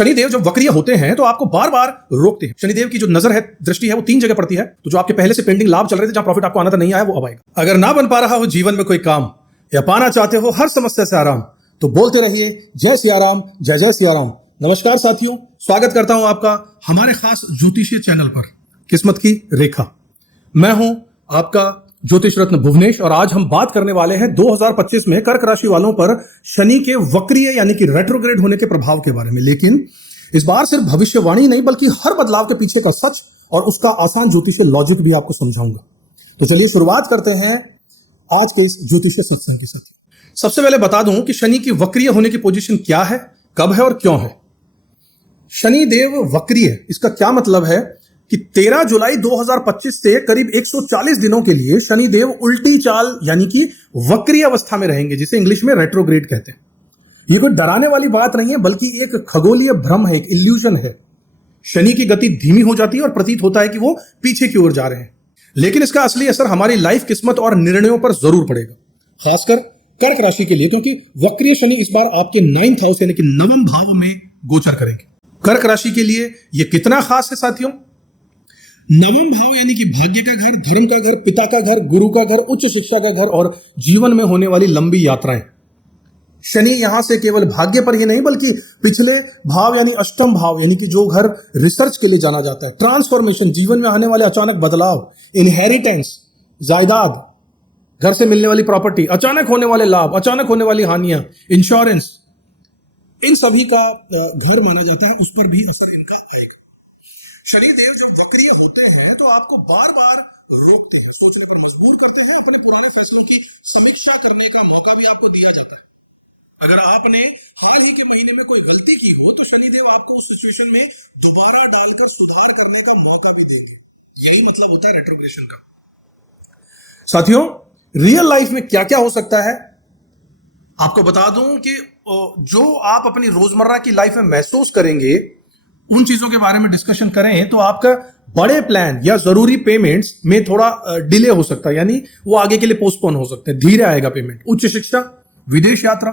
शनिदेव जब वक्रीय होते हैं तो आपको बार बार रोकते हैं। शनिदेव की जो नजर है, दृष्टि है, वो 3 जगह पड़ती है। तो जो आपके पहले से पेंडिंग लाभ चल रहे थे, जहां प्रॉफिट आपको आना था, नहीं आया, वो अब आएगा। अगर ना बन पा रहा हो जीवन में कोई काम या पाना चाहते हो हर समस्या से आराम, तो बोलते रहिए जय सिया राम, जय जय सिया राम। नमस्कार साथियों, स्वागत करता हूं आपका हमारे खास ज्योतिषीय चैनल पर किस्मत की रेखा। मैं हूं आपका ज्योतिष रत्न भुवनेश और आज हम बात करने वाले हैं 2025 में कर्क राशि वालों पर शनि के वक्रीय यानी कि रेट्रोग्रेड होने के प्रभाव के बारे में। लेकिन इस बार सिर्फ भविष्यवाणी नहीं बल्कि हर बदलाव के पीछे का सच और उसका आसान ज्योतिषीय लॉजिक भी आपको समझाऊंगा। तो चलिए शुरुआत करते हैं आज के इस ज्योतिषीय सत्संग के साथ। सबसे पहले बता दूं कि शनि की वक्रीय होने की पोजीशन क्या है, कब है और क्यों है। शनि देव वक्रीय, इसका क्या मतलब है कि 13 जुलाई 2025 से करीब 140 दिनों के लिए शनि देव उल्टी चाल यानी कि वक्रीय अवस्था में रहेंगे, जिसे इंग्लिश में रेट्रोग्रेड कहते हैं। ये कोई डराने वाली बात नहीं है बल्कि एक खगोलीय भ्रम है, एक इल्यूजन है। शनि की गति धीमी हो जाती है और प्रतीत होता है कि वो पीछे की ओर जा रहे हैं, लेकिन इसका असली असर हमारी लाइफ, किस्मत और निर्णयों पर जरूर पड़ेगा, खासकर कर्क राशि के लिए, क्योंकि वक्रीय शनि इस बार आपके 9th हाउस यानी कि नवम भाव में गोचर करेंगे। कर्क राशि के लिए यह कितना खास है साथियों? नवम भाव यानी कि भाग्य का घर, धर्म का घर, पिता का घर, गुरु का घर, उच्च शिक्षा का घर और जीवन में होने वाली लंबी यात्राएं। शनि यहां से केवल भाग्य पर ही नहीं बल्कि पिछले भाव यानी अष्टम भाव यानी कि जो घर रिसर्च के लिए जाना जाता है, ट्रांसफॉर्मेशन, जीवन में आने वाले अचानक बदलाव, इनहेरिटेंस, जायदाद, घर से मिलने वाली प्रॉपर्टी, अचानक होने वाले लाभ, अचानक होने वाली हानियां, इंश्योरेंस, इन सभी का घर माना जाता है, उस पर भी असर इनका आएगा। शनिदेव जब वक्रीय होते हैं तो आपको बार बार रोकते हैं, सोचने पर मजबूर करते हैं, अपने पुराने फैसलों की समीक्षा करने का मौका भी आपको दिया जाता है। अगर आपने हाल ही के महीने में कोई गलती की हो तो शनिदेव आपको उस सिचुएशन में दोबारा डालकर सुधार करने का मौका भी देंगे। यही मतलब होता है रेट्रोग्रेशन का। साथियों, रियल लाइफ में क्या क्या हो सकता है आपको बता दूं कि जो आप अपनी रोजमर्रा की लाइफ में महसूस करेंगे, उन चीजों के बारे में डिस्कशन करें तो आपका बड़े प्लान या जरूरी पेमेंट्स में थोड़ा डिले हो सकता है, यानी वो आगे के लिए पोस्टपोन हो सकते हैं, धीरे आएगा पेमेंट। उच्च शिक्षा, विदेश यात्रा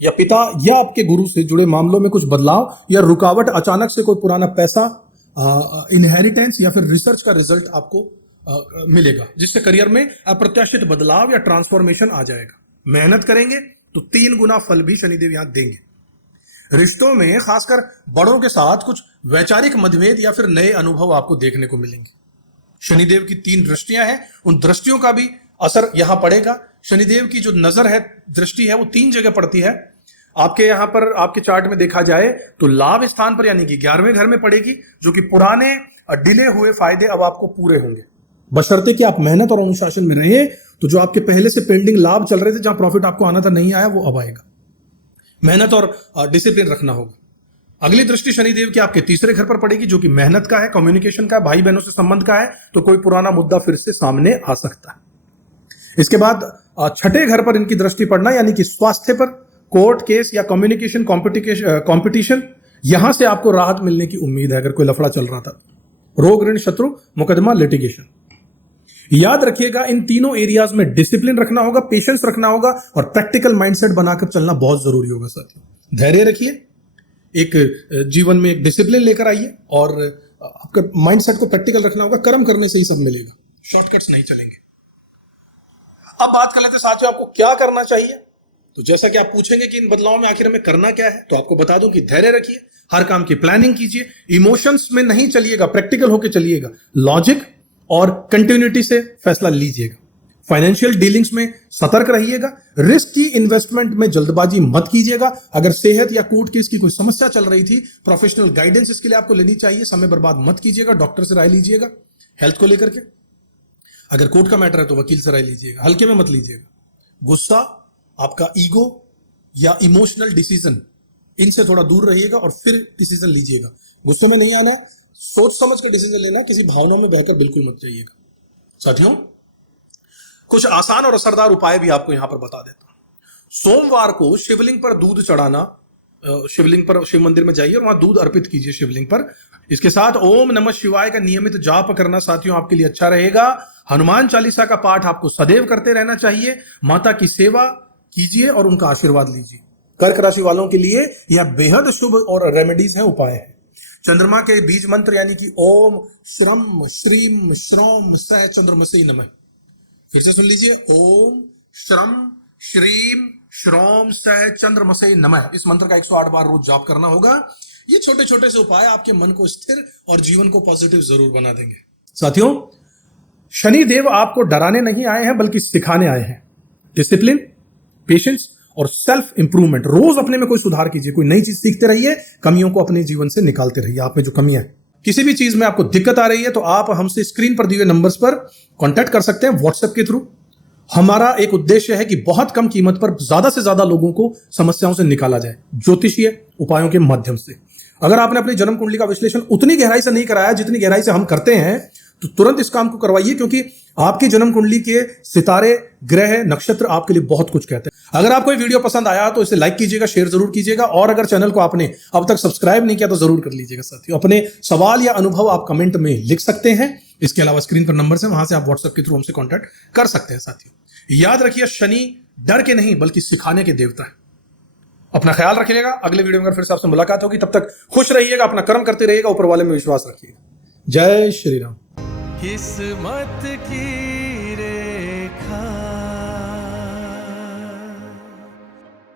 या पिता या आपके गुरु से जुड़े मामलों में कुछ बदलाव या रुकावट, अचानक से कोई पुराना पैसा, इनहेरिटेंस या फिर रिसर्च का रिजल्ट आपको मिलेगा, जिससे करियर में अप्रत्याशित बदलाव या ट्रांसफॉर्मेशन आ जाएगा। मेहनत करेंगे तो 3 गुना फल भी शनिदेव यहां देंगे। रिश्तों में खासकर बड़ों के साथ कुछ वैचारिक मतभेद या फिर नए अनुभव आपको देखने को मिलेंगे। शनिदेव की 3 दृष्टियां हैं, उन दृष्टियों का भी असर यहां पड़ेगा। शनिदेव की जो नजर है, दृष्टि है, वो 3 जगह पड़ती है। आपके यहां पर आपके चार्ट में देखा जाए तो लाभ स्थान पर यानी कि 11वें घर में पड़ेगी, जो कि पुराने डिले हुए फायदे अब आपको पूरे होंगे, बशर्ते कि आप मेहनत और अनुशासन में रहे। तो जो आपके पहले से पेंडिंग लाभ चल रहे थे, जहां प्रॉफिट आपको आना था, नहीं आया, वो अब आएगा। मेहनत और डिसिप्लिन रखना होगा। अगली दृष्टि शनिदेव की आपके 3रे घर पर पड़ेगी, जो कि मेहनत का है, कम्युनिकेशन का है, भाई बहनों से संबंध का है। तो कोई पुराना मुद्दा फिर से सामने आ सकता है। इसके बाद 6ठे घर पर इनकी दृष्टि पड़ना यानी कि स्वास्थ्य पर, कोर्ट केस या कम्युनिकेशन कॉम्पिटिशन, यहां से आपको राहत मिलने की उम्मीद है अगर कोई लफड़ा चल रहा था। रोग, ऋण, शत्रु, मुकदमा, लिटिगेशन। याद रखिएगा, इन तीनों एरियाज में डिसिप्लिन रखना होगा, पेशेंस रखना होगा और प्रैक्टिकल माइंडसेट बनाकर चलना बहुत जरूरी होगा साथियों। धैर्य रखिए, एक जीवन में एक डिसिप्लिन लेकर आइए और आपका माइंडसेट को प्रैक्टिकल रखना होगा। कर्म करने से ही सब मिलेगा, शॉर्टकट्स नहीं चलेंगे। अब बात कर लेते हैं साथियों, आपको क्या करना चाहिए। तो जैसा कि आप पूछेंगे कि इन बदलावों में आखिर में करना क्या है, तो आपको बता दूं कि धैर्य रखिए, हर काम की प्लानिंग कीजिए, इमोशंस में नहीं चलिएगा, प्रैक्टिकल होकर चलिएगा, लॉजिक और कंटिन्यूटी से फैसला लीजिएगा। फाइनेंशियल डीलिंग्स में सतर्क रहिएगा, रिस्क की इन्वेस्टमेंट में जल्दबाजी मत कीजिएगा। अगर सेहत या कोर्ट केस की कोई समस्या चल रही थी, प्रोफेशनल गाइडेंस इसके लिए आपको लेनी चाहिए। समय बर्बाद मत कीजिएगा, डॉक्टर से राय लीजिएगा हेल्थ को लेकर के। अगर कोर्ट का मैटर है तो वकील से राय लीजिएगा, हल्के में मत लीजिएगा। गुस्सा, आपका ईगो या इमोशनल डिसीजन, इनसे थोड़ा दूर रहिएगा और फिर डिसीजन लीजिएगा। गुस्से में नहीं आना, सोच समझ के डिसीजन लेना, किसी भावनाओं में बहकर बिल्कुल मत जाइएगा। साथियों, कुछ आसान और असरदार उपाय भी आपको यहां पर बता देता हूं। सोमवार को शिवलिंग पर दूध चढ़ाना, शिवलिंग पर, शिव मंदिर में जाइए और वहां दूध अर्पित कीजिए शिवलिंग पर। इसके साथ ओम नमः शिवाय का नियमित जाप करना साथियों आपके लिए अच्छा रहेगा। हनुमान चालीसा का पाठ आपको सदैव करते रहना चाहिए। माता की सेवा कीजिए और उनका आशीर्वाद लीजिए। कर्क राशि वालों के लिए यह बेहद शुभ और रेमेडीज है, उपाय है। चंद्रमा के बीज मंत्र यानी कि ओम श्रम श्रीम श्रोम स चंद्रमसे नमः। फिर से सुन लीजिए, ओम श्रम श्रीम श्रोम स चंद्रमसे नमः। इस मंत्र का 108 बार रोज जाप करना होगा। ये छोटे छोटे से उपाय आपके मन को स्थिर और जीवन को पॉजिटिव जरूर बना देंगे। साथियों, शनि देव आपको डराने नहीं आए हैं बल्कि सिखाने आए हैं। डिसिप्लिन, पेशेंस और सेल्फ इंप्रूवमेंट। रोज अपने में कोई सुधार कीजिए, कोई नई चीज सीखते रहिए, कमियों को अपने जीवन से निकालते रहिए। आप में जो कमियां हैं, किसी भी चीज में आपको दिक्कत आ रही है तो आप हमसे स्क्रीन पर दिए हुए नंबर्स पर कांटेक्ट कर सकते हैं व्हाट्सएप के थ्रू। हमारा एक उद्देश्य है कि बहुत कम कीमत पर ज्यादा से ज्यादा लोगों को समस्याओं से निकाला जाए ज्योतिषीय उपायों के माध्यम से। अगर आपने अपनी जन्म कुंडली का विश्लेषण उतनी गहराई से नहीं कराया जितनी गहराई से हम करते हैं तो तुरंत इस काम को करवाइए, क्योंकि आपकी जन्म कुंडली के सितारे, ग्रह, नक्षत्र आपके लिए बहुत कुछ कहते हैं। अगर आपको ये वीडियो पसंद आया तो इसे लाइक कीजिएगा, शेयर जरूर कीजिएगा, और अगर चैनल को आपने अब तक सब्सक्राइब नहीं किया तो जरूर कर लीजिएगा। साथियों, अपने सवाल या अनुभव आप कमेंट में लिख सकते हैं। इसके अलावा स्क्रीन पर नंबर है, वहां से आप व्हाट्सएप के थ्रू हमसे कॉन्टैक्ट कर सकते हैं। साथियों, याद रखिए, शनि डर के नहीं बल्कि सिखाने के देवता है। अपना ख्याल रखिएगा। अगले वीडियो में फिर से आपसे मुलाकात होगी। तब तक खुश रहिएगा, अपना कर्म करते रहिएगा, ऊपर वाले में विश्वास रखिएगा। जय श्री राम। किस्मत की रेखा